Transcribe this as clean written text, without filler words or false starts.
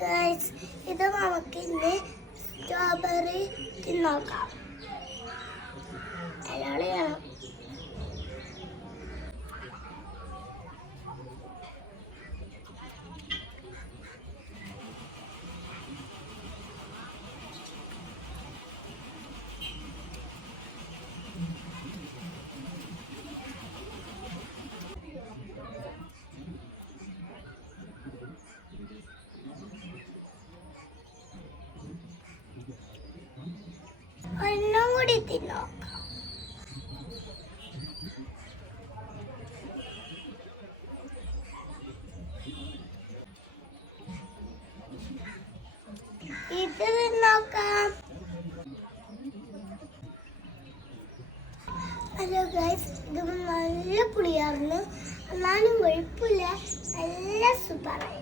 Guys, ഇത് നമുക്ക് ഇന്ന് സ്ട്രോബെറി തിന്നോക്കാം. അടിപൊളിയാണ്. ഒന്നും കൂടി തിന്നോക്കാം. ഇത് തിന്നോക്കാം. ഹലോ ഗൈസ്, ഇത് നല്ല പുളിയായിരുന്നു, എന്നാലും കുഴപ്പമില്ല, നല്ല സൂപ്പറായി.